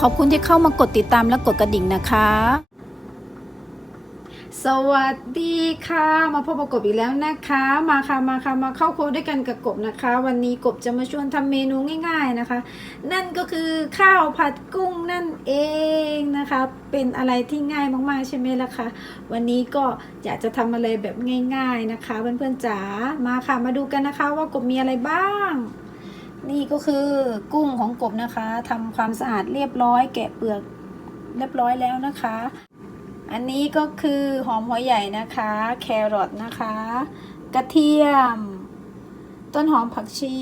ขอบคุณที่เข้ามากดติดตามและกดกระดิ่งนะคะ สวัสดีค่ะ มาพบกับกบอีกแล้วนะคะ มาค่ะมาค่ะมาเข้าโค้ดด้วยกันกับกบนะคะ วันนี้กบจะมาชวนทำเมนูง่าย ๆนะคะ นั่นก็คือข้าวผัดกุ้งนั่นเองนะคะ เป็นอะไรที่ง่ายมากๆใช่ไหมล่ะคะวันนี้ก็อยากจะทำอะไรแบบง่าย ๆนะคะ เพื่อนๆจ๋ามาค่ะมาดูกันนะคะว่ากบมีอะไรบ้าง นี่ก็คือกุ้งของกบนะคะทำความสะอาดเรียบร้อย แกะเปลือกเรียบร้อยแล้วนะคะ อันนี้ก็คือหอมหัวใหญ่นะคะ แครอทนะคะ กระเทียม ต้นหอมผักชี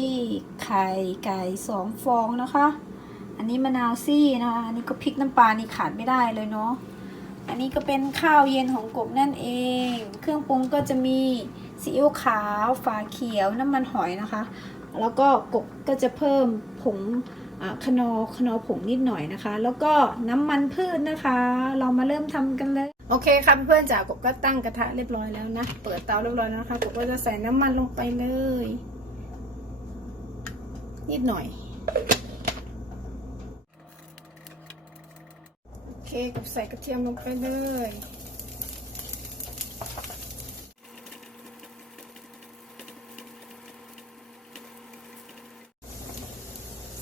ไข่ไก่สองฟองนะคะ อันนี้มะนาวซี่นะคะ อันนี้ก็พริกน้ำปลานี่ขาดไม่ได้เลยเนาะ อันนี้ก็เป็นข้าวเย็นของกบนั่นเอง เครื่องปรุงก็จะมี ซีอิ๊วขาวฝาเขียวน้ำมันหอยนะคะ แล้วก็กบก็จะเพิ่มผงอ่าคนอคโนอผงนิดหน่อยนะคะ แล้วก็น้ำมันพืชนะคะ เรามาเริ่มทำกันเลย โอเคครับเพื่อนจ๋ากบก็ตั้งกระทะเรียบร้อยแล้วนะ เปิดเตาเรียบร้อยนะคะกบก็จะใส่น้ำมันลงไปเลย นิดหน่อยโอเคกบใส่กระเทียมลงไปเลย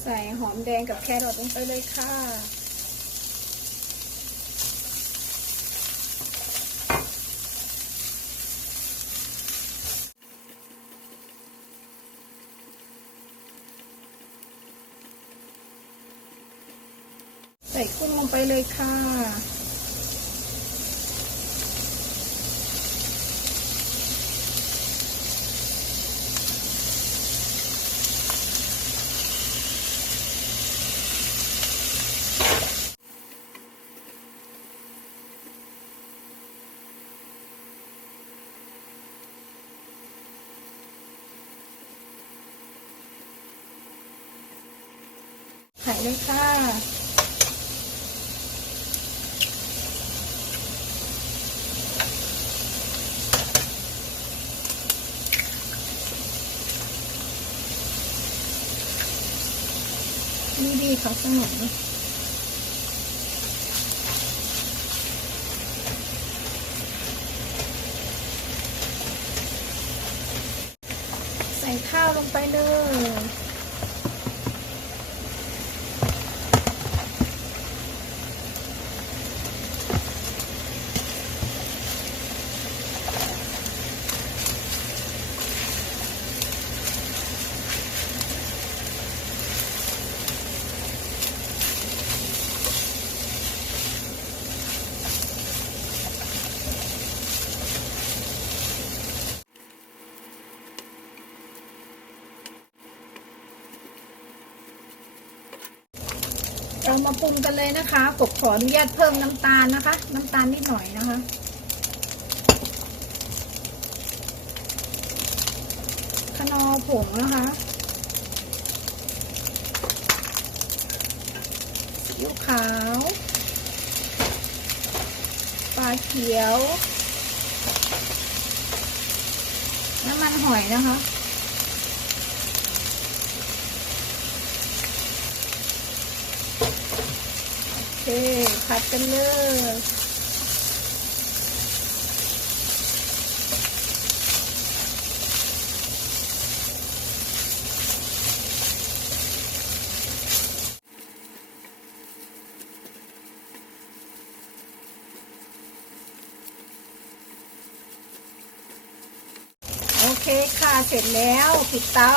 ใส่หอมแดงกับแครอทลงไปเลยค่ะ ใส่กุ้งลงไปเลยค่ะ ส่เลยค่ะนี่ดีเขาสนุกนใส่ข้าวลงไปเลย เรามาปรุงกันเลยนะคะกบขออนุญาตเพิ่มน้ำตาลนะคะ น้ำตาลนิดหน่อยนะคะ ขนอผงนะคะซีอิ๊วขาวปลาเขียว น้ำมันหอยนะคะ โอเค ผัดกันเลยโอเคค่ะ เสร็จแล้วปิดเตา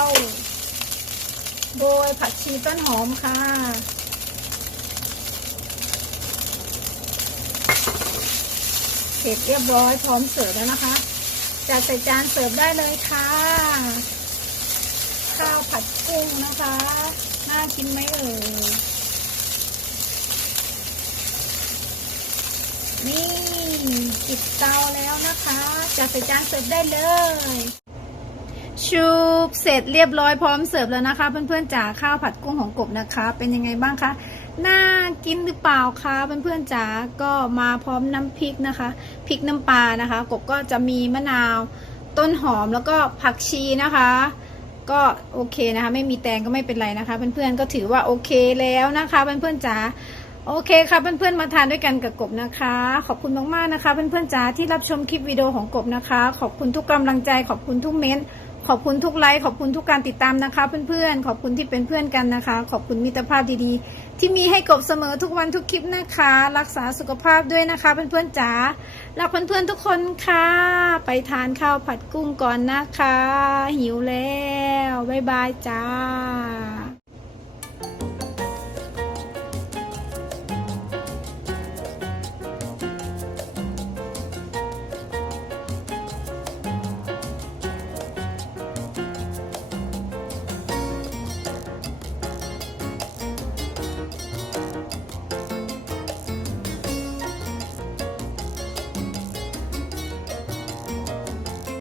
โดยผักชีต้นหอมค่ะ เสร็จเรียบร้อยพร้อมเสิร์ฟแล้วนะคะ จัดใส่จานเสิร์ฟได้เลยค่ะ ข้าวผัดกุ้งนะคะ น่ากินไหมเอ่ยนี่ปิดเตาแล้วนะคะ จัดใส่จานเสิร์ฟได้เลยชูบเสร็จเรียบร้อยพร้อมเสิร์ฟแล้วนะคะ เพื่อนๆจ๋าข้าวผัดกุ้งของกบนะคะ เป็นยังไงบ้างคะ น่ากินหรือเปล่าคะเพื่อนๆจ๋าก็มาพร้อมน้ำพริกนะคะพริกน้ำปลานะคะ กบก็จะมีมะนาว ต้นหอมแล้วก็ผักชีนะคะ ก็โอเคนะคะ ไม่มีแตงก็ไม่เป็นไรนะคะเพื่อนๆก็ถือว่าโอเคแล้วนะคะเพื่อนๆจ๋าโอเคค่ะเพื่อนๆมาทานด้วยกันกับกบนะคะ ขอบคุณมากๆนะคะเพื่อนๆจ๋าที่รับชมคลิปวิดีโอของกบนะคะ ขอบคุณทุกกำลังใจขอบคุณทุกเม้นต์ ขอบคุณทุกไลค์ขอบคุณทุกการติดตามนะคะ เพื่อนๆ ขอบคุณที่เป็นเพื่อนกันนะคะ ขอบคุณมิตรภาพดีๆ ที่มีให้กบเสมอทุกวันทุกคลิปนะคะ รักษาสุขภาพด้วยนะคะ เพื่อนๆจ๋ารักเพื่อนๆทุกคนค่ะ ไปทานข้าวผัดกุ้งก่อนนะคะ หิวแล้วบ๊ายบายจ้า